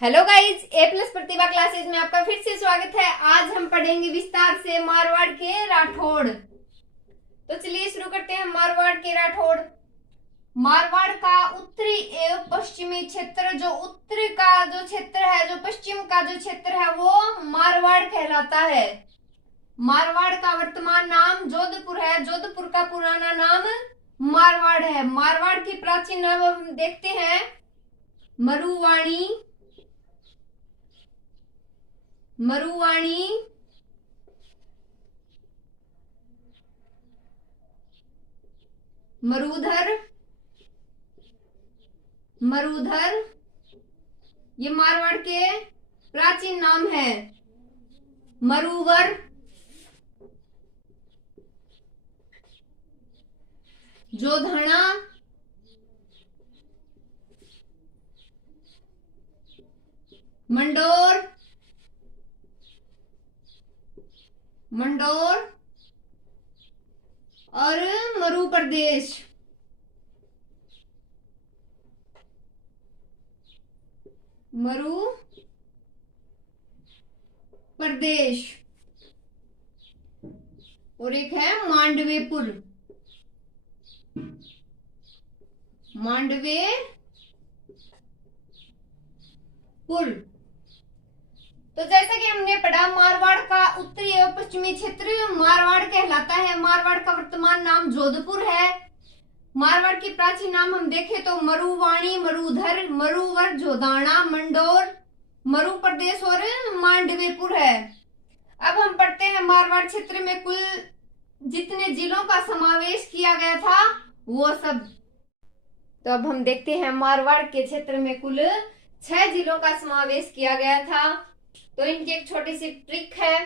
Hello guys, ए plus प्रतिभा classes में आपका फिर से स्वागत है। आज हम पढ़ेंगे विस्तार से मारवाड़ के राठौड़। तो चलिए शुरू करते हैं। मारवाड़ के राठौड़। मारवाड़ का उत्तरी एवं पश्चिमी क्षेत्र, जो उत्तर का जो क्षेत्र है, जो पश्चिम का जो क्षेत्र है, वो मारवाड़ कहलाता है। मारवाड़ का वर्तमान नाम जोधपुर है। जोधपुर का पुराना नाम मारवाड़ है। मारवाड़ की प्राचीन नाम हम देखते हैं। मरुवाणी, मरुवाणी, मरुधर, मरुधर, ये मारवाड़ के प्राचीन नाम है। मरुवर, जोधना, मंडोर, मंडोर और मरु प्रदेश। मरु प्रदेश। और एक है मांडवेपुर, मांडवेपुर। तो जैसा कि हमने पढ़ा, मारवाड़ का उत्तरी एवं पश्चिमी क्षेत्र मारवाड़ कहलाता है। मारवाड़ का वर्तमान नाम जोधपुर है। मारवाड़ की प्राचीन नाम हम देखें तो मरुवाणी, मरुधर, मरुवर, जोधाना, मंडोर, मरु प्रदेश और मांडवेपुर है। अब हम पढ़ते हैं मारवाड़ क्षेत्र में कुल जितने जिलों का समावेश किया गया था वो सब। तो अब हम देखते हैं मारवाड़ के क्षेत्र में कुल 6 जिलों का समावेश किया गया था। तो इनकी एक छोटी सी ट्रिक है,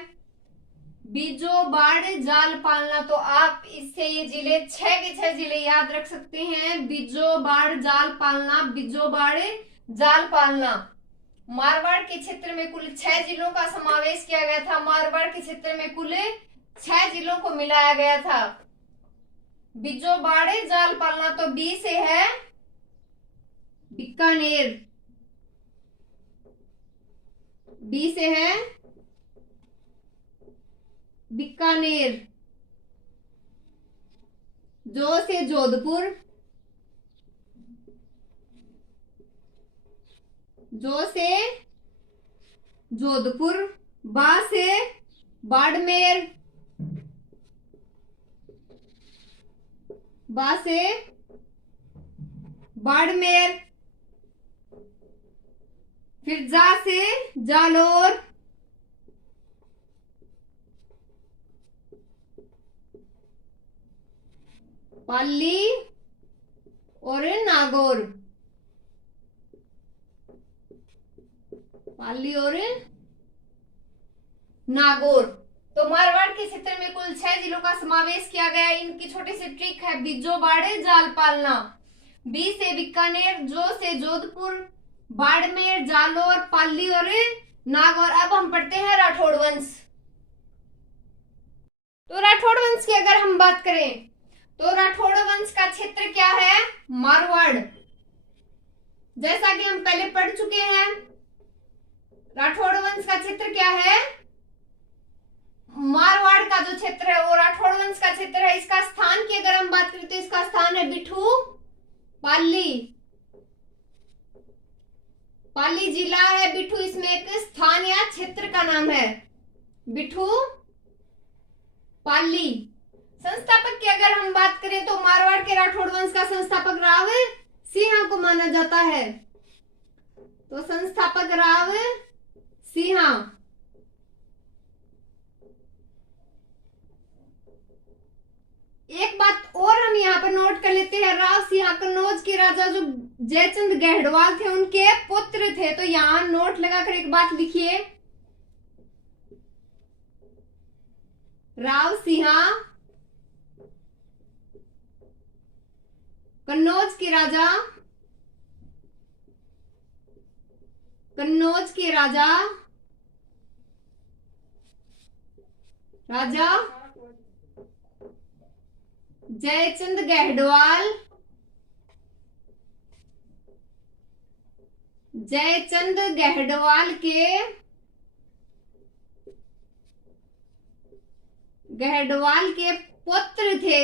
बीजो बाड़ जाल पालना। तो आप इससे ये जिले 6 के 6 जिले याद रख सकते हैं। बीजो बाड़ जाल पालना, बीजो बाड़ जाल पालना। मारवाड़ के क्षेत्र में कुल 6 जिलों का समावेश किया गया था। मारवाड़ के क्षेत्र में कुल 6 जिलों को मिलाया गया था। बीजो बाड़ जाल पालना, तो बी से है बीकानेर, बी से है बीकानेर। जो से जोधपुर, जो से जोधपुर। बा से बाड़मेर, बा से बाड़मेर। फिर जा से जालोर, पाली और नागौर, पाली और नागौर। तो मारवाड़ के क्षेत्र में कुल 6 जिलों का समावेश किया गया। इनकी छोटी सी ट्रिक है, बीजो बाड़े जाल पालना। बी से बीकानेर, जो से जोधपुर, बाड़मेर, जालोर, पाली और नागौर। अब हम पढ़ते हैं राठौड़ वंश। तो राठौड़ वंश की अगर हम बात करें तो राठौड़ वंश का क्षेत्र क्या है? मारवाड़। जैसा कि हम पहले पढ़ चुके हैं, राठौड़ वंश का क्षेत्र क्या है? मारवाड़ का जो क्षेत्र है वो राठौड़ वंश का क्षेत्र है। इसका स्थान की अगर हम बात करें तो इसका स्थान है बिठू, पाली। पाली जिला है, बिठू इसमें एक स्थान या क्षेत्र का नाम है, बिठू, पाली। संस्थापक की अगर हम बात करें तो मारवाड़ के राठौड़ वंश का संस्थापक राव सिंहा को माना जाता है। तो संस्थापक राव सिंहा। एक बात और हम यहाँ पर नोट कर लेते हैं, राव सिंहा कन्नौज के राजा जो जयचंद गढ़वाल थे उनके पुत्र थे। तो यहाँ नोट लगाकर एक बात लिखिए, राव सिंहा कन्नौज के राजा, कन्नौज के राजा, राजा जयचंद गढ़वाल जयचंद गहडवाल के पुत्र थे।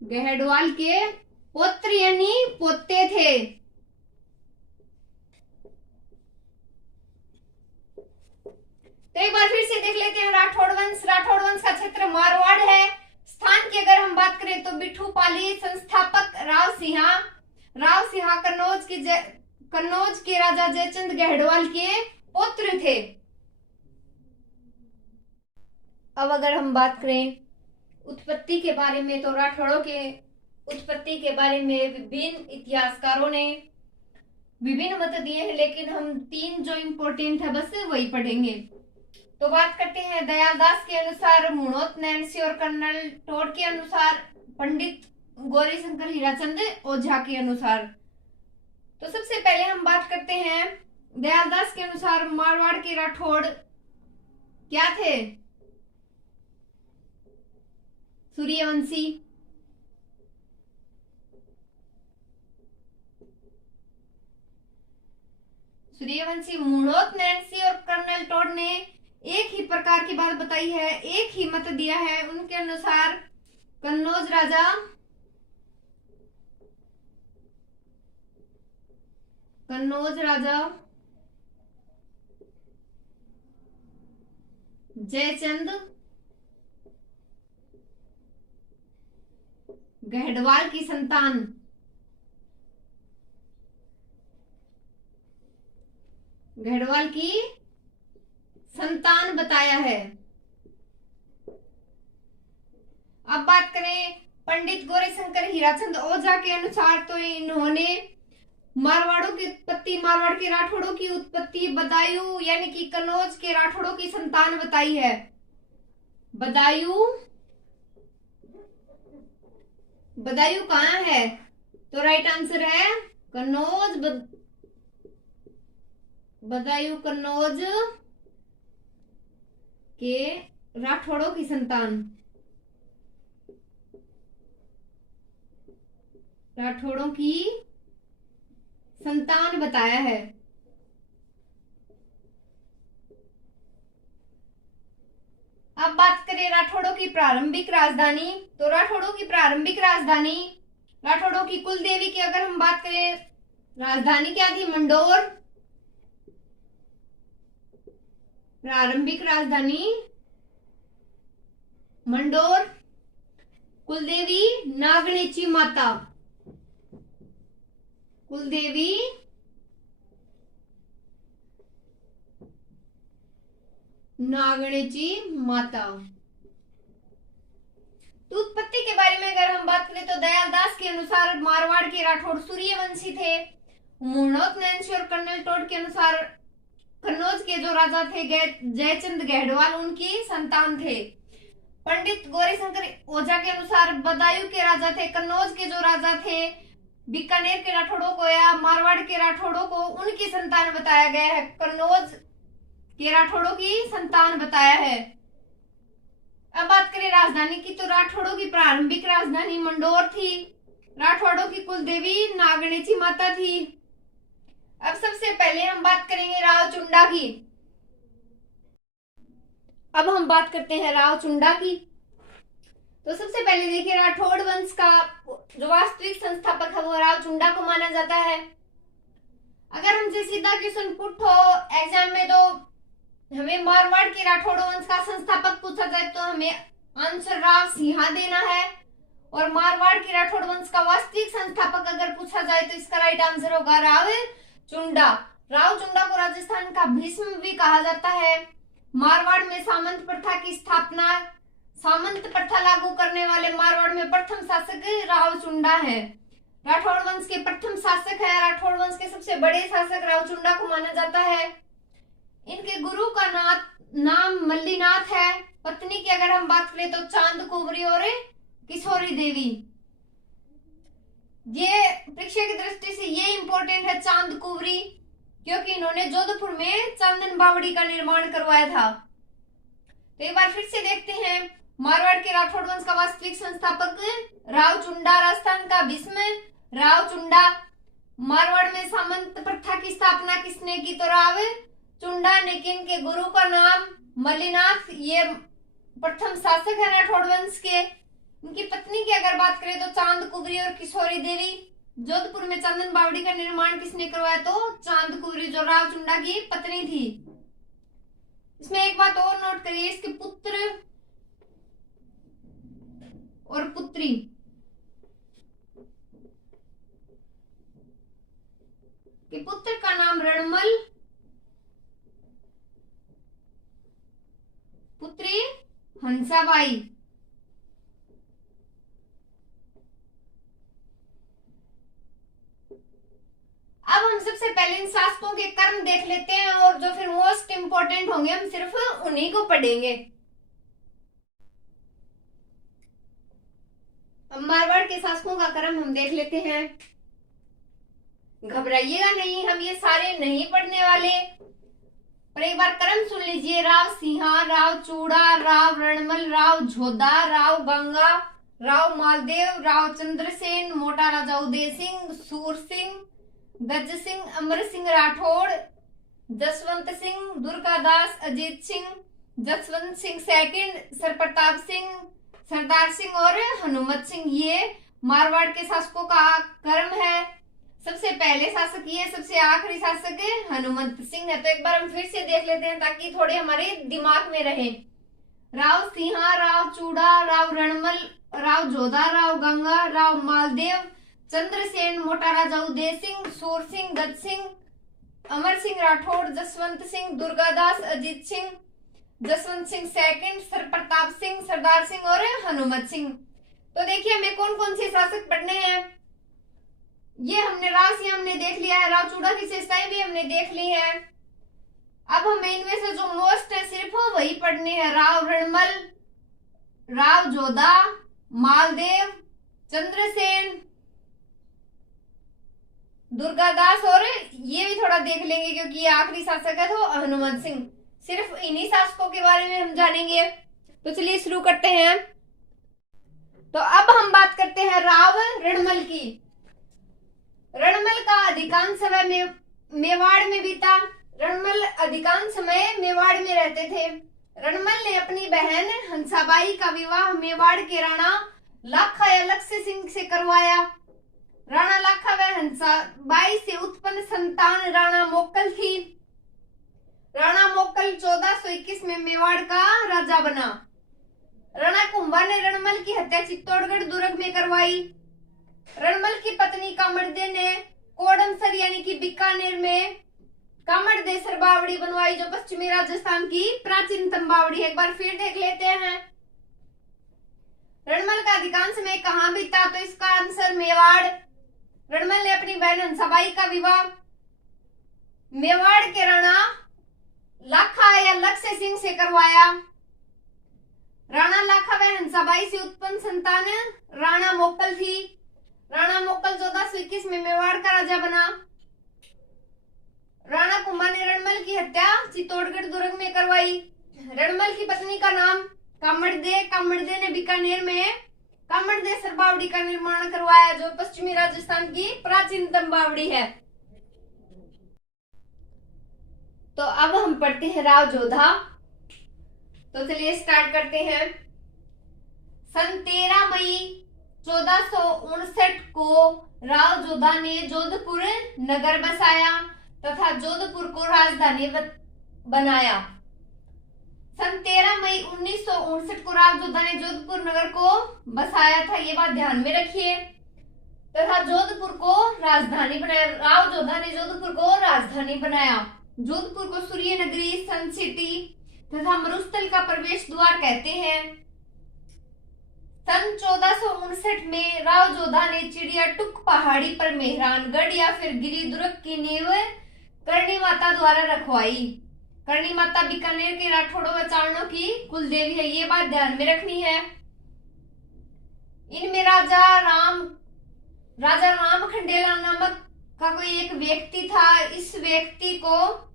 गहडवाल के पुत्र यानी पोते थे। तो एक बार फिर से देख लेते हैं राठौड़ वंश। राठौड़ वंश का क्षेत्र मारवाड़ है। स्थान की अगर हम बात करें तो बिठूपाली। संस्थापक राव सिंहा कन्नौज के राजा जयचंद गहडवाल के पुत्र थे। अब अगर हम बात करें उत्पत्ति के बारे में तो राठौड़ों के उत्पत्ति के बारे में विभिन्न इतिहासकारों ने विभिन्न मत दिए हैं, लेकिन हम 3 जो इम्पोर्टेंट है बस वही पढ़ेंगे। तो बात करते हैं दयाल दास के अनुसार, मुणोत नैन्सी और कर्नल टोड के अनुसार, पंडित गौरीशंकर हीराचंद ओझा के अनुसार। तो सबसे पहले हम बात करते हैं दयाल दास के अनुसार मारवाड़ के राठौड़ क्या थे? सूर्यवंशी। मुणोत नैन्सी और कर्नल टोड ने एक ही प्रकार की बात बताई है, एक ही मत दिया है। उनके अनुसार कन्नौज राजा जयचंद गहडवाल की संतान बताया है। अब बात करें पंडित गौरीशंकर हीराचंद ओझा के अनुसार तो इन्होंने मारवाड़ के राठौड़ों की उत्पत्ति बदायूं यानी कि कन्नौज के राठौड़ों की संतान बताई है। बदायूं कहाँ है? तो राइट आंसर है कन्नौज। बदायूं कन्नौज के राठौड़ों की संतान बताया है। अब बात करें राठौड़ों की प्रारंभिक राजधानी तो राठौड़ों की कुल देवी की अगर हम बात करें, राजधानी क्या थी? मंडोर। प्रारंभिक राजधानी मंडोर। कुलदेवी नागणेची माता। तो उत्पत्ति के बारे में अगर हम बात करें तो दयाल दास के अनुसार मारवाड़ के राठौड़ सूर्यवंशी थे। मुणोत नैन्सी और कर्नल टोड के अनुसार कन्नौज के जो राजा थे जयचंद गहडवाल उनकी संतान थे। पंडित गौरीशंकर ओझा के अनुसार बदायूं के राजा थे। कन्नौज के जो राजा थे बीकानेर के राठौड़ों को या मारवाड़ के राठौड़ों को उनकी संतान बताया गया है। कन्नौज के राठौड़ों की संतान बताया है। अब बात करें राजधानी की तो राठौड़ों की प्रारंभिक राजधानी मंडोर थी। राठौड़ों की कुलदेवी नागणेची माता थी। अब सबसे पहले हम बात करेंगे रावचुंडा की। अब हम बात करते हैं रावचुंडा की। तो सबसे पहले देखिए राठौड़ वंश का जो वास्तविक संस्थापक है वो रावचुंडा को माना जाता है। अगर हमसे सीधा क्वेश्चन पुट हो एग्जाम में तो हमें मारवाड़ के राठौड़ वंश का संस्थापक पूछा जाए तो हमें आंसर राव सिंहा देना है, और मारवाड़ के राठौड़ वंश का वास्तविक संस्थापक अगर पूछा जाए तो इसका राइट आंसर होगा रावचुंडा। रावचुंडा को राजस्थान का भीष्म भी कहा जाता है। मारवाड़ में सामंत प्रथा लागू करने वाले मारवाड़ में प्रथम शासक रावचुंडा है। राठौड़ वंश के प्रथम शासक है। राठौड़ वंश के सबसे बड़े शासक रावचुंडा को माना जाता है। इनके गुरु का नाम मल्लीनाथ है। पत्नी की अगर हम बात करें तो चांद कुंवरी और किशोरी देवी। ये परीक्षा की दृष्टि से ये इंपॉर्टेंट है चांद कुंवरी, क्योंकि इन्होंने जोधपुर में चंदन बावड़ी का निर्माण करवाया था। तो एक बार फिर से देखते हैं मारवाड़ के राठौड़ वंश का वास्तविक संस्थापक रावचुंडा। राजस्थान का भीष्म रावचुंडा। मारवाड़ में सामंत प्रथा की स्थापना किसने की? तो राव चुंडा ने। किनके? गुरु का नाम मल्लिनाथ, ये प्रथम शासक है राठौड़ वंश के। इनकी पत्नी की अगर बात करें तो चांद कुंवरी और किशोरी देवी। जोधपुर में चंदन बावड़ी का निर्माण किसने करवाया? तो चांद कुंवरी, जो राव चुंडा की पत्नी थी। इसमें एक बात और नोट करिए, इसके पुत्र और पुत्री, कि पुत्र का नाम रणमल, पुत्री हंसाबाई। अब हम सबसे पहले इन शासकों के कर्म देख लेते हैं और जो फिर मोस्ट इंपोर्टेंट होंगे हम सिर्फ उन्हीं को पढ़ेंगे। मारवाड़ के शासकों का कर्म हम देख लेते हैं। घबराइएगा नहीं, हम ये सारे नहीं पढ़ने वाले, पर एक बार कर्म सुन लीजिए। राव सिंहा, राव चूड़ा, राव रणमल, राव झोदा, राव गंगा, राव मालदेव, राव चंद्रसेन, मोटा राजा उदय सिंह, सूर सिंह, गज सिंह, अमर सिंह राठौड़, जसवंत सिंह, दुर्गादास, अजीत सिंह, जसवंत सिंह सेकंड, सरप्रताप सिंह, सरदार सिंह और हनुमत सिंह, ये मारवाड़ के शासकों का कर्म है। सबसे पहले शासक ये, सबसे आखिरी शासक हनुमंत सिंह है। तो एक बार हम फिर से देख लेते हैं ताकि थोड़े हमारे दिमाग में रहे। राव सिंहा, राव चूड़ा, राव रणमल, राव जोधा, राव गंगा, राव मालदेव, चंद्रसेन, मोटा राजा उदय सिंह, सूर सिंह, गज सिंह, अमर सिंह राठौड़, जसवंत सिंह, दुर्गादास, अजीत सिंह, जसवंत सिंह सेकंड, सरप्रताप सिंह, सरदार सिंह और हनुमत सिंह। तो देखिए हमें कौन कौन से शासक पढ़ने हैं। ये हमने राव सिंह हमने देख लिया है, राव चूड़ा की विशेषताएं भी हमने देख ली है। अब हमें इनमें से जो मोस्ट है सिर्फ वही पढ़ने हैं। राव रणमल, राव जोधा, मालदेव, चंद्रसेन, दुर्गादास, और ये भी थोड़ा देख लेंगे क्योंकि ये आखिरी शासक है तो हनुमत सिंह। सिर्फ इन्हीं शासकों के बारे में हम जानेंगे। तो चलिए शुरू करते हैं। तो अब हम बात करते हैं राव रणमल की। रणमल का अधिकांश समय मेवाड़ में बीता। रणमल अधिकांश समय मेवाड़ में रहते थे। रणमल ने अपनी बहन हंसाबाई का विवाह मेवाड़ के राणा लाखा या लक्ष्य सिंह से करवाया। राणा लाखा व हंसाबाई से उत्पन्न संतान राणा मोक्कल थी। राणा मोक्कल 1421 में मेवाड़ का राजा बना। राणा कुंभा ने रणमल की हत्या चित्तौड़गढ़ दुर्ग में करवाई। रणमल की पत्नी कामड़दे ने कोडमसर यानी कि बीकानेर में कामड़देसर बावड़ी बनवाई, जो पश्चिमी राजस्थान की प्राचीनतम बावड़ी है। एक बार फिर देख लेते हैं रणमल का अधिकांश समय कहां बीता, तो इसका आंसर मेवाड़। रणमल ने अपनी बहन हंसाबाई का विवाह मेवाड़ के राणा लाखा या लक्ष्य सिंह से करवाया। राणा लाखा व हंसाबाई से उत्पन्न संतान राणा मोक्कल थी। राणा मोक्कल 1421 में मेवाड़ का राजा बना। राणा कुंभा ने रणमल की हत्या चित्तौड़गढ़ दुर्ग में करवाई। रणमल की पत्नी का नाम कामड़दे। कामड़दे ने बीकानेर में कामड़देसर बावड़ी का निर्माण करवाया, जो पश्चिमी राजस्थान की प्राचीनतम बावड़ी है। तो अब हम पढ़ते हैं राव जोधा। तो चलिए स्टार्ट करते हैं। सन 13 मई 1459 को राव जोधा ने जोधपुर नगर बसाया तथा जोधपुर को राजधानी बनाया। सन 13 मई 1959 को राव जोधा ने जोधपुर नगर को बसाया था, ये बात ध्यान में रखिए, तथा जोधपुर को राजधानी बनाया। राव जोधा ने जोधपुर को राजधानी बनाया। जोधपुर को सूर्य नगरी, सन सिटी तथा मरुस्थल का प्रवेश द्वार कहते हैं। सन 1459 में राव जोधा ने चिड़िया टुक पहाड़ी पर मेहरानगढ़ या फिर गिरी दुर्ग की नींव करणी माता द्वारा रखवाई। करणी माता बीकानेर के राठौड़ों व चारणों की कुल देवी है, ये बात ध्यान में रखनी है। इनमें राजा राम खंडेला नामक का कोई एक व्यक्ति था। इस व्यक्ति को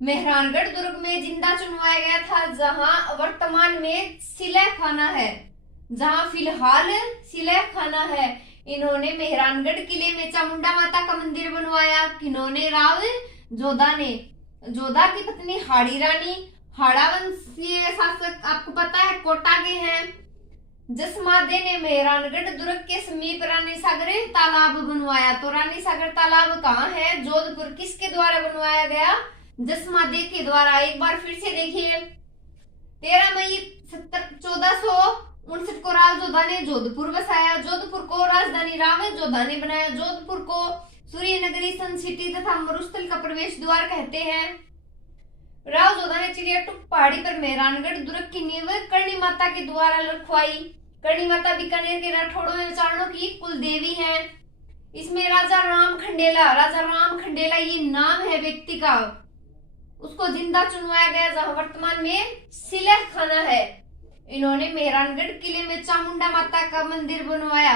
मेहरानगढ़ दुर्ग में जिंदा चुनवाया गया था, जहां वर्तमान में सिलह खाना है, जहां फिलहाल सिलह खाना है। इन्होंने मेहरानगढ़ किले में चामुंडा माता का मंदिर बनवाया। किन्होंने? राव जोधा ने। जोधा की पत्नी हाड़ी रानी, हाड़ा वंशीय शासक आपको पता है कोटा के हैं। जसमादे ने मेहरानगढ़ दुर्ग के समीप रानी सागर तालाब बनवाया। तो रानी सागर तालाब कहाँ है? जोधपुर। किसके द्वारा बनवाया गया? जसमादे के द्वारा। एक बार फिर से देखिए, 13 मई 1459 को राव जोधा ने जोधपुर बसाया। जोधपुर को राजधानी राव जोधा ने बनाया। जोधपुर को सूर्य नगरी, सन सिटी तथा मरुस्थल का प्रवेश द्वार कहते हैं। राव जोधा ने चिड़ियाटुप पहाड़ी पर मेहरानगढ़ दुर्ग की नींव करणी माता के द्वारा रखवाई। करणी माता बीकानेर के राठौड़ों एवं चारणों की कुल देवी है। इसमें राजा राम खंडेला ये नाम है व्यक्ति का, उसको जिंदा चुनवाया गया, जहां वर्तमान में सिलह खाना है। इन्होंने मेहरानगढ़ किले में चामुंडा माता का मंदिर बनवाया।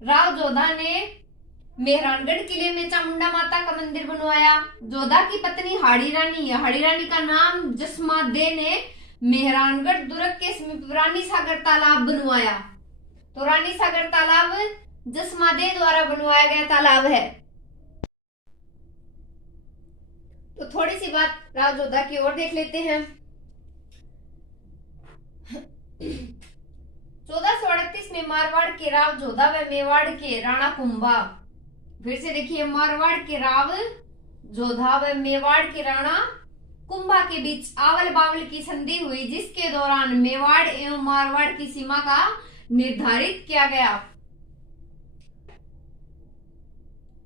राव जोधा ने मेहरानगढ़ किले में चामुंडा माता का मंदिर बनवाया। जोधा की पत्नी हाड़ी रानी है। हाड़ी रानी का नाम जसमादे ने मेहरानगढ़ दुर्ग के समीप रानी सागर तालाब बनवाया। तो रानी सागर तालाब जसमादे द्वारा बनवाया गया तालाब है। तो थोड़ी सी बात राव जोधा की ओर देख लेते हैं। 1438 में मारवाड़ के राव जोधा व मेवाड़ के राणा कुंभा, फिर से देखिए, मारवाड़ के राव जोधा व मेवाड़ के राणा कुंभा के बीच आवल बावल की संधि हुई, जिसके दौरान मेवाड़ एवं मारवाड़ की सीमा का निर्धारित किया गया।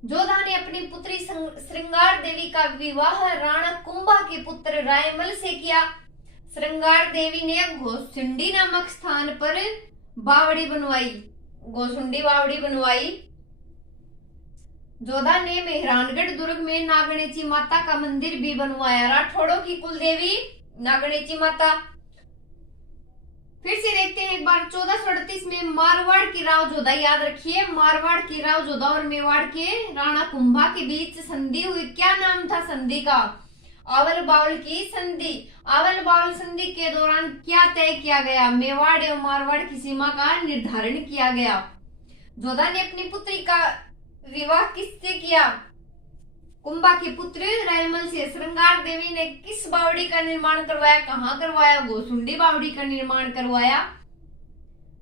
जोधा ने अपनी पुत्री श्रृंगार देवी का विवाह राणा कुंभा के पुत्र रायमल से किया। श्रृंगार देवी ने घोसुंडी नामक स्थान पर बावड़ी बनवाई, घोसुंडी बावड़ी बनवाई। जोधा ने मेहरानगढ़ दुर्ग में नागणेची माता का मंदिर भी बनवाया। राठौड़ों की कुल देवी नागणेची माता। फिर से देखते हैं एक बार, 1438 में मारवाड़ के राव जोधा, याद रखिए मारवाड़ के राव जोधा और मेवाड़ के राणा कुंभा के बीच संधि हुई। क्या नाम था संधि का? आवल बावल की संधि। आवल बावल संधि के दौरान क्या तय किया गया? मेवाड़ एवं मारवाड़ की सीमा का निर्धारण किया गया। जोधा ने अपनी पुत्री का विवाह किससे किया? कुंभा के पुत्र रायमल से। श्रृंगार देवी ने किस बावड़ी का निर्माण करवाया? कहाँ करवाया? घोसुंडी बावड़ी का निर्माण करवाया।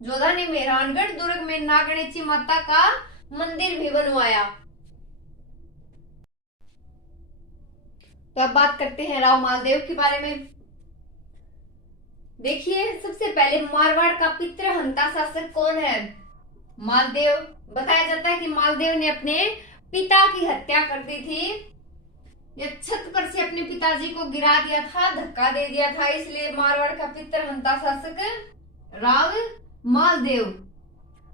जोधा ने मेहरानगढ़ दुर्ग में नागणेची माता का मंदिर भी बनवाया। तो अब बात करते हैं राव मालदेव के बारे में। देखिए, सबसे पहले मारवाड़ का पितृहंता शासक कौन है? मालदेव। बताया जाता है कि मालदेव ने अपने पिता की हत्या कर दी थी। यह छत पर से अपने पिताजी को गिरा दिया था, धक्का दे दिया था, इसलिए मारवाड़ का पितृहंता शासक राव मालदेव।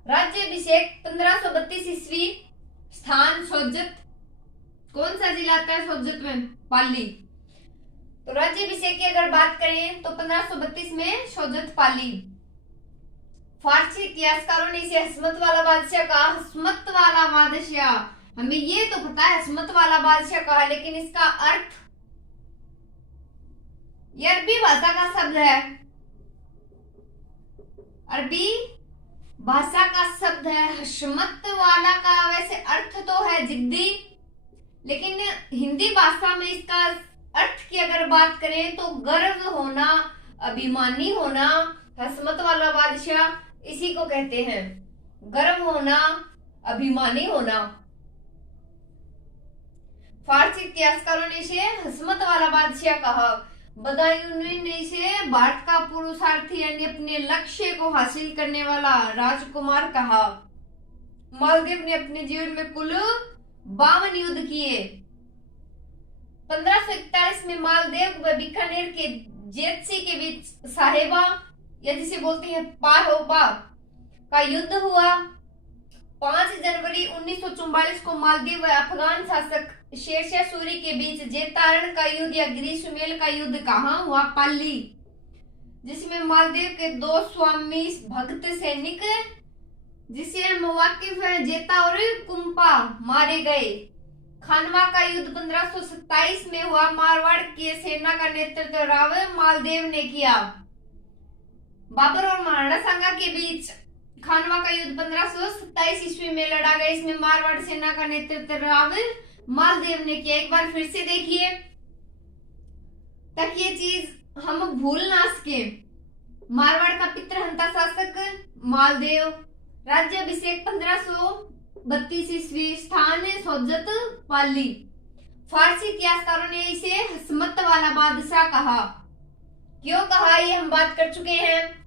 राज्याभिषेक 1532 ईस्वी। स्थान सोजत। कौन सा जिला आता है सोजत में? पाली। तो राज्याभिषेक की अगर बात करें तो 1532 में सोजत पाली। फारसी इतिहासकारों ने इसे हसमत वाला बादशाह कहा। हसमत वाला बादशाह, हमें ये तो पता है हसमत वाला बादशाह कहा, लेकिन इसका अर्थ, ये अरबी भाषा का शब्द है, अरबी भाषा का शब्द है। हसमत वाला का वैसे अर्थ तो है जिद्दी, लेकिन हिंदी भाषा में इसका अर्थ की अगर बात करें तो गर्व होना, अभिमानी होना। हसमत वाला बादशाह इसी को कहते हैं, गर्व होना, अभिमानी होना। फारसी इतिहासकारों ने इसे हसमत वाला बादशाह कहा। बदायूं ने इसे भारत का पुरुषार्थी यानी अपने लक्ष्य को हासिल करने वाला राजकुमार कहा। मालदेव ने अपने जीवन में कुल 52 युद्ध किए। 1541 में मालदेव व बीकानेर के जेतसी के बीच साहेबा या जिसे बोलते हैं पाहोबा का युद्ध हुआ। 5 जनवरी 1944 को मालदीव व अफगान शासक शेरशाह सूरी के बीच जेतारण का युद्ध या ग्रीष्मेल का युद्ध कहाँ हुआ? पाली, जिसमें मालदीव के 2 स्वामी भक्त सैनिक जिसे हम वाकिफ हैं जेता और कुंपा मारे गए। खानवा का युद्ध 1527 में हुआ। मारवाड़ की सेना का नेतृत्व राव मालदेव ने किया। बाबर और महाराणा सांगा के बीच खानवा का युद्ध 1527 ईस्वी में लड़ा गया। इसमें मारवाड़ सेना का नेतृत्व राव मालदेव ने किया। एक बार फिर से देखिए ताकि ये चीज हम भूल ना सके। मारवाड़ का पितृहंता शासक मालदेव, राज्याभिषेक 1532 ईस्वी, स्थान सोजत पाली। फारसी इतिहासकारों ने इसे हसमत वाला बादशाह कहा। क्यों कहा ये हम बात कर चुके हैं।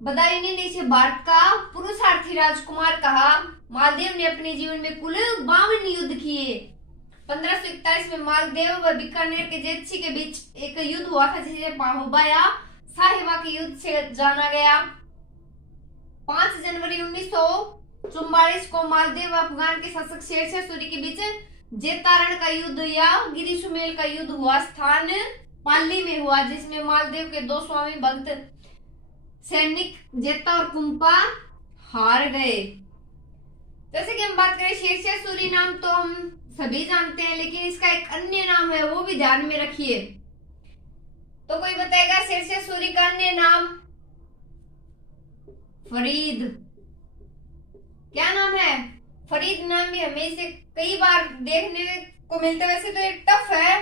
बदायूनी ने इसे भारत का पुरुषार्थी राजकुमार कहा। मालदेव ने अपने जीवन में कुल 52 युद्ध किए। 1541 में मालदेव व बीकानेर के जेतसी के बीच एक युद्ध हुआ था जिसे पाहुबा या साहिबा के युद्ध से जाना गया। 5 जनवरी 1944 को मालदेव व अफगान के शासक शेरशाह सूरी के बीच जेतारण का युद्ध या गिरिसुमेल का युद्ध हुआ। स्थान पाली में हुआ जिसमें मालदेव के 2 स्वामी भक्त सैनिक जेता और कुंपा हार गए। जैसे कि हम बात करें शेरशाह सूरी नाम तो हम सभी जानते हैं, लेकिन इसका एक अन्य नाम है वो भी ध्यान में रखिए। तो कोई बताएगा शेरशाह सूरी का अन्य नाम? फरीद। क्या नाम है? फरीद नाम भी हमें इसे कई बार देखने को मिलता है। वैसे तो ये टफ है,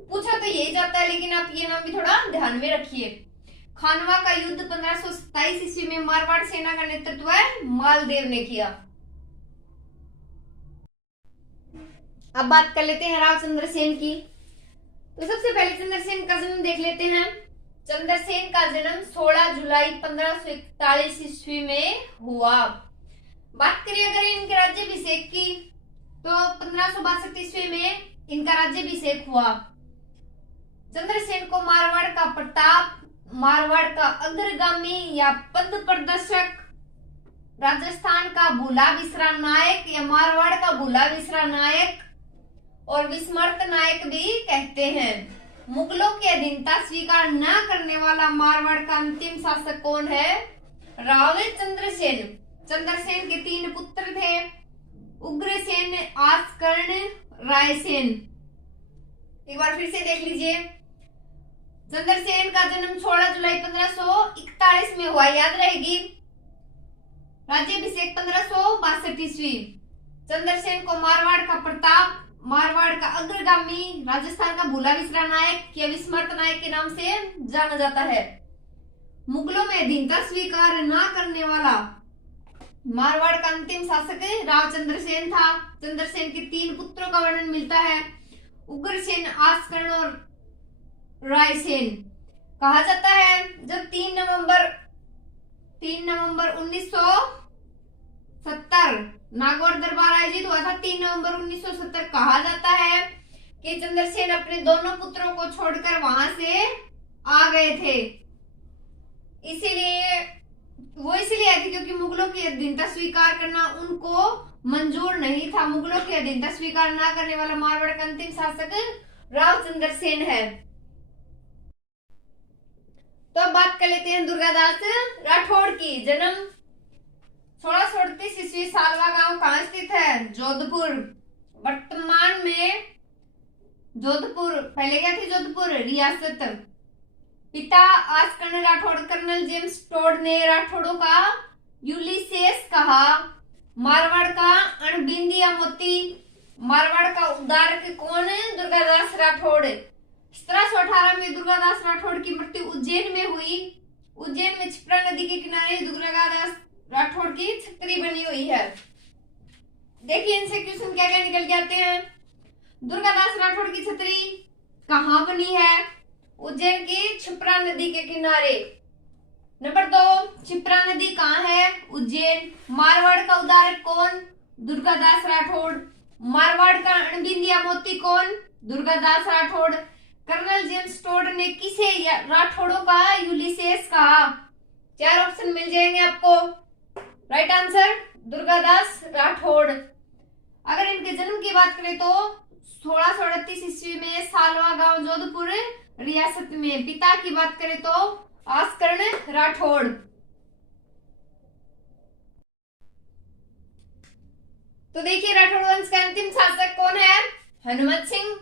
पूछा तो यही जाता है, लेकिन आप ये नाम भी थोड़ा ध्यान में रखिए। खानवा का युद्ध 1527 ईस्वी में मारवाड़ सेना का नेतृत्व मालदेव ने किया। अब बात कर लेते हैं रावचंद्र सेन की। तो सबसे पहले चंद्रसेन का जन्म देख लेते हैं। चंद्रसेन का जन्म 16 जुलाई 1541 ईस्वी में हुआ। बात करिए अगर इनके राज्याभिषेक की तो 1562 ईस्वी में इनका राज्याभिषेक हुआ। चंद्रसेन को मारवाड़ का प्रताप, मारवाड़ का अग्रगामी या पद प्रदर्शक, राजस्थान का भूला बिसरा नायक या मारवाड़ का भूला बिसरा नायक और विस्मृत नायक भी कहते हैं। मुगलों की अधीनता स्वीकार न करने वाला मारवाड़ का अंतिम शासक कौन है? राव चंद्रसेन। चंद्रसेन के 3 पुत्र थे, उग्रसेन, आसकर्ण, रायसेन। एक बार फिर से देख लीजिए। चंद्रसेन का जन्म 16 जुलाई 1541 में हुआ, याद रहेगी। राज्याभिषेक 1562 ईस्वी। चंद्रसेन को मारवाड़ का प्रताप, मारवाड़ का अग्रगामी, राजस्थान का भूला बिसरा नायक या विस्मृत नायक के नाम से जाना जाता है। मुगलों में अधीनता स्वीकार न करने वाला मारवाड़ का अंतिम शासक राव चंद्रसेन था। चंद्रसेन के 3 पुत्रों का वर्णन मिलता है, उग्रसेन, आसकर्ण और रायसेन। कहा जाता है जब 3 नवंबर 1970 नागौर दरबार आयोजित हुआ था। 3 नवंबर 1970 कहा जाता है कि चंद्रसेन अपने दोनों पुत्रों को छोड़कर वहां से आ गए थे। इसीलिए वो इसलिए आए थे क्योंकि मुगलों की अधीनता स्वीकार करना उनको मंजूर नहीं था। मुगलों की अधीनता स्वीकार न करने वाला मारवाड़ का अंतिम शासक राव चंद्रसेन है। तो अब बात कर लेते हैं दुर्गादास राठौड़ की। जन्म 1638 ईस्वी। सालवा गांव कहाँ स्थित है? जोधपुर। वर्तमान में जोधपुर, पहले क्या थी जोधपुर रियासत। पिता आसकर्ण राठौड़। कर्नल जेम्स टोड ने राठौड़ों का यूलिसेस कहा। मारवाड़ का अणबिंदिया मोती। मारवाड़ का उद्धारक कौन है? दुर्गादास राठौड़। 1718 में दुर्गादास राठौड़ की मृत्यु उज्जैन में हुई। उज्जैन में क्षिप्रा नदी के किनारे दुर्गादास राठौड़ की छतरी बनी हुई है। देखिए इनसे क्वेश्चन क्या क्या निकल के आते हैं। दुर्गादास राठौड़ की छतरी कहाँ बनी है? उज्जैन की क्षिप्रा नदी के किनारे। नंबर 2, क्षिप्रा नदी कहाँ है? उज्जैन। मारवाड़ का उद्धारक कौन? दुर्गादास राठौड़। मारवाड़ का अणबिंदिया मोती कौन? Durgadas Rathore. Colonel James Tod ने किसे राठौड़ों का यूलिसेस कहा? 4 ऑप्शन मिल जाएंगे आपको। Right answer Durgadas Rathore. अगर इनके जन्म की बात करें तो 1638 ईस्वी में सालवा गांव जोधपुर रियासत में। पिता की बात करें तो आसकर्ण राठौड़। तो देखिए राठौड़ वंश का अंतिम शासक कौन है? हनुमत सिंह।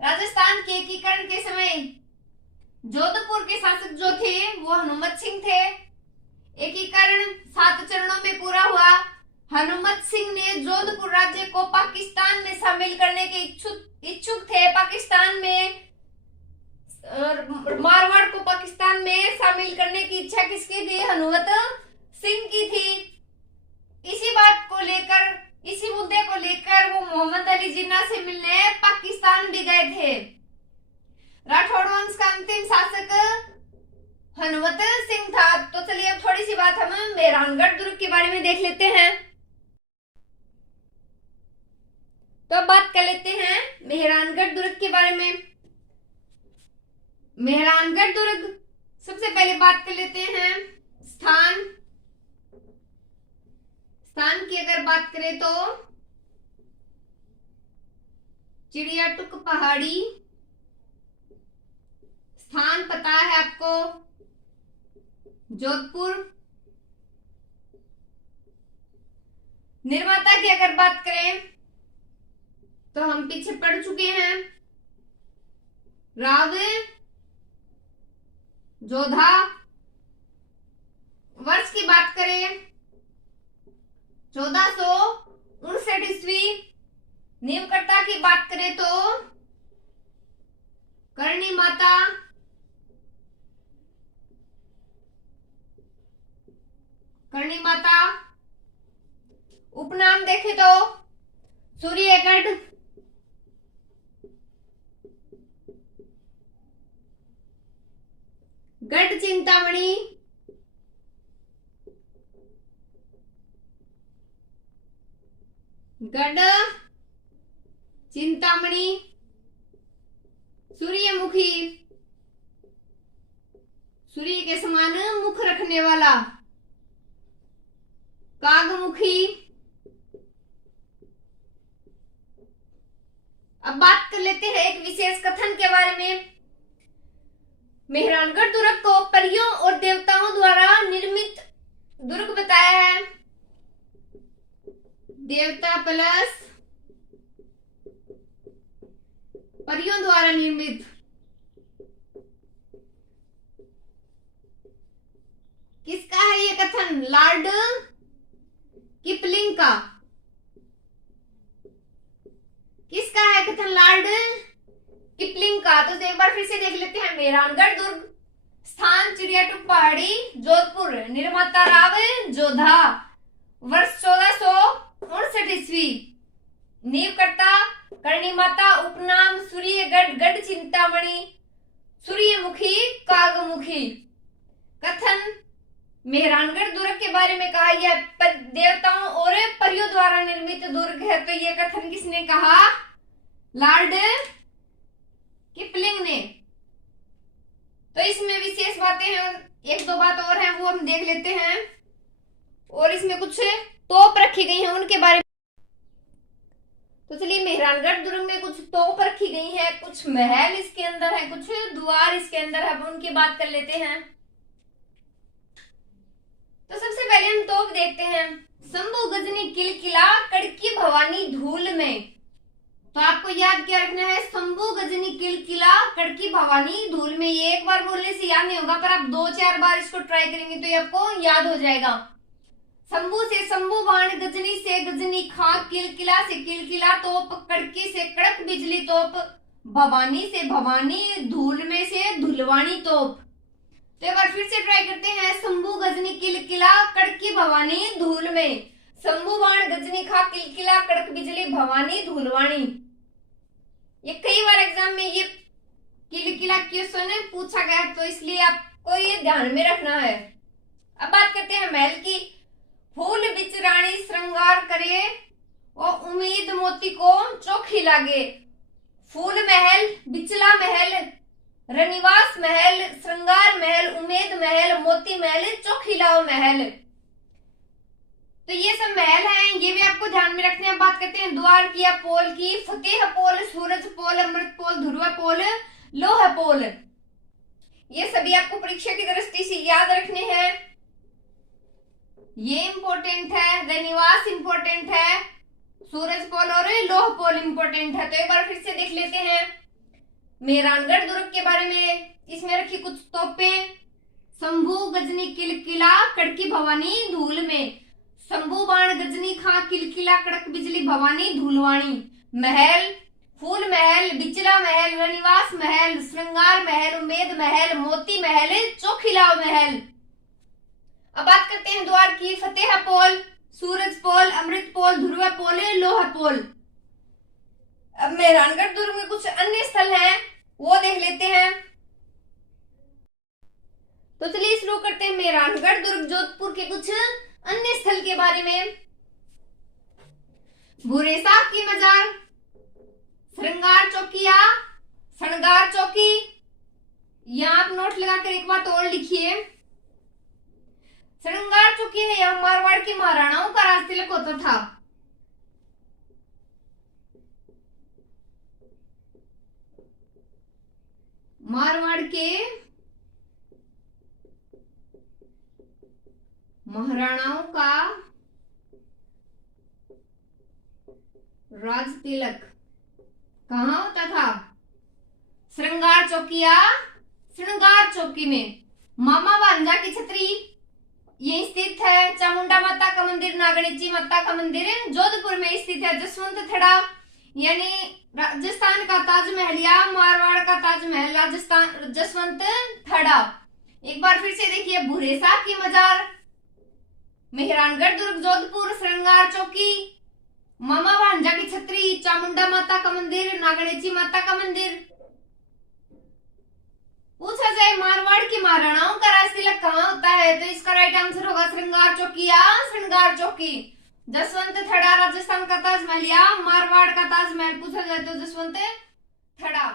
राजस्थान के एकीकरण के समय जोधपुर के शासक जो थे वो हनुमत सिंह थे। एकीकरण 7 चरणों में पूरा हुआ। हनुमत सिंह ने जोधपुर राज्य को पाकिस्तान में शामिल करने के इच्छुक थे। पाकिस्तान में मारवाड़ को पाकिस्तान में शामिल करने की इच्छा किसकी थी? हनुमत सिंह की थी। इसी बात को लेकर, इसी मुद्दे को लेकर वो मोहम्मद अली जिन्ना से मिलने पाकिस्तान भी गए थे। राठौड़ वंश का अंतिम शासक हनुमत सिंह था। तो चलिए अब थोड़ी सी बात हम मेहरानगढ़ दुर्ग के बारे में देख लेते हैं। तो अब बात कर लेते हैं मेहरानगढ़ दुर्ग के बारे में। मेहरानगढ़ दुर्ग, सबसे पहले बात कर लेते हैं स्थान की अगर बात करें तो चिड़ियाटुक पहाड़ी। स्थान पता है आपको, जोधपुर। निर्माता की अगर बात करें तो हम पीछे पढ़ चुके हैं, राव जोधा। वर्ष की बात करें 1459 ईस्वी। नियमकर्ता की बात करें तो करणी माता। उपनाम देखे तो सूर्यगढ़, गढ़ चिंतामणि, गढ़ चिंतामणि, सूर्यमुखी, सूर्य के समान मुख रखने वाला, कागमुखी। अब बात कर लेते हैं एक विशेष कथन के बारे में। मेहरानगढ़ दुर्ग को परियों और देवताओं द्वारा निर्मित दुर्ग बताया है। देवता प्लस परियों द्वारा निर्मित। किसका है ये कथन? लॉर्ड किपलिंग का। किसका है कथन? लॉर्ड किपलिंग का। तो एक बार फिर से देख लेते हैं मेहरानगढ़ दुर्ग। स्थान चिड़ियाटुक पहाड़ी, जोधपुर। निर्माता राव जोधा। वर्ष 1459 ईस्वी। नींवकर्ता करणी माता। उपनाम सूर्यगढ़, गढ़ चिंतामणि, सूर्यमुखी, कागमुखी। कथन मेहरानगढ़ दुर्ग के बारे में कहा यह देवताओं और परियों द्वारा निर्मित दुर्ग है। तो यह कथन किसने कहा? लॉर्ड किपलिंग ने। तो इसमें विशेष बातें हैं, एक दो बात और हैं वो हम देख लेते हैं। और इसमें कुछ तोप रखी गई हैं उनके बारे में। तो चलिए मेहरानगढ़ दुर्ग में कुछ तोप रखी गई है, कुछ महल इसके अंदर है, कुछ द्वार इसके अंदर है, उनकी बात कर लेते हैं। तो सबसे पहले हम तोप देखते हैं। शंभू गजनी किलकिला कड़की भवानी धूल में। तो आपको याद क्या रखना है? शंभू गजनी किलकिला कड़की भवानी धूल में। ये एक बार बोलने से याद नहीं होगा, पर आप 2-4 बार इसको ट्राई करेंगे तो ये आपको याद हो जाएगा। शंभू से शंभू बाण, गजनी से गजनी खाक, किलकिला से किलकिला तोप, कड़की से कड़क बिजली तोप, भवानी से भवानी, धूल में से धुलवानी तोप। तो एक बार फिर से ट्राई करते हैं। शंभू गजनी किलकिला कड़की भवानी धूल में। शंभू बाण, गजनी खा, किलकिला, कड़क बिजली, भवानी, धूलवाणी। ये कई बार एग्जाम में ये किलकिला क्वेश्चन पूछा गया, तो इसलिए आपको ये ध्यान में रखना है। अब बात करते हैं महल की। फूल बिच रानी श्रृंगार करे और उम्मीद मोती को चोखी लागे। फूल महल, बिचला महल, रनिवास महल, श्रृंगार महल, उम्मीद महल, मोती महल, चोखिलाओ महल। तो ये सब महल हैं, ये भी आपको ध्यान में रखने हैं। बात करते हैं द्वार की या पोल की। फतेह पोल, सूरज पोल, अमृत पोल, ध्रुव पोल, लोह पोल। ये सभी आपको परीक्षा की दृष्टि से याद रखने हैं। ये इंपॉर्टेंट है, रनिवास इंपॉर्टेंट है, सूरज पोल और लोह पोल इंपॉर्टेंट है। तो एक बार फिर से देख लेते हैं मेहरानगढ़ दुर्ग के बारे में। इसमें रखी कुछ तोपें। शंभू गजनी किलकिला कड़की भवानी धूल में। शंभू बाण गजनी खां किलकिला कड़क बिजली भवानी धूलवाणी। महल, फूल महल, बिचला महल, रनिवास महल, श्रृंगार महल, उम्मेद महल, मोती महल, चोखिला महल। अब बात करते हैं द्वार की। फतेह पोल, सूरज पोल, अमृत पोल, ध्रुव पोल, लोह पोल। अब मेहरानगढ़ दुर्ग में कुछ अन्य स्थल हैं, वो देख लेते हैं। तो चलिए शुरू करते हैं मेहरानगढ़ दुर्ग जोधपुर के कुछ अन्य स्थल के बारे में। भूरे साहब की मजार, श्रृंगार चौकिया, शृंगार चौकी। यहां आप नोट लगाकर एक बात और लिखिए, श्रृंगार चौकी है यहां मारवाड़ के महाराणाओं का राज तिलक होता था। मारवाड़ के महाराणाओं का राज तिलक कहाँ होता था? श्रृंगार चौकिया, श्रृंगार चौकी में। मामा भांजा की छतरी ये स्थित है। चामुंडा माता का मंदिर, नागणेची माता का मंदिर जोधपुर में स्थित है। जसवंत थड़ा यानी राजस्थान का ताजमहल या मारवाड़ का ताजमहल राजस्थान जसवंत थड़ा। एक बार फिर से देखिए, भूरे साहब की मजार, मेहरानगढ़ दुर्ग जोधपुर, श्रृंगार चौकी, मामा भांजा की छतरी, चामुंडा माता का मंदिर, नागणेची माता का मंदिर। पूछा जाए मारवाड़ की महाराणाओं का राज तिलक कहाँ होता है, तो इसका राइट आंसर होगा श्रृंगार चौकी या श्रृंगार चौकी। जसवंत थड़ा राजस्थान का ताजमहल या मारवाड़ का ताजमहल पूछा जाए तो जसवंत थड़ा।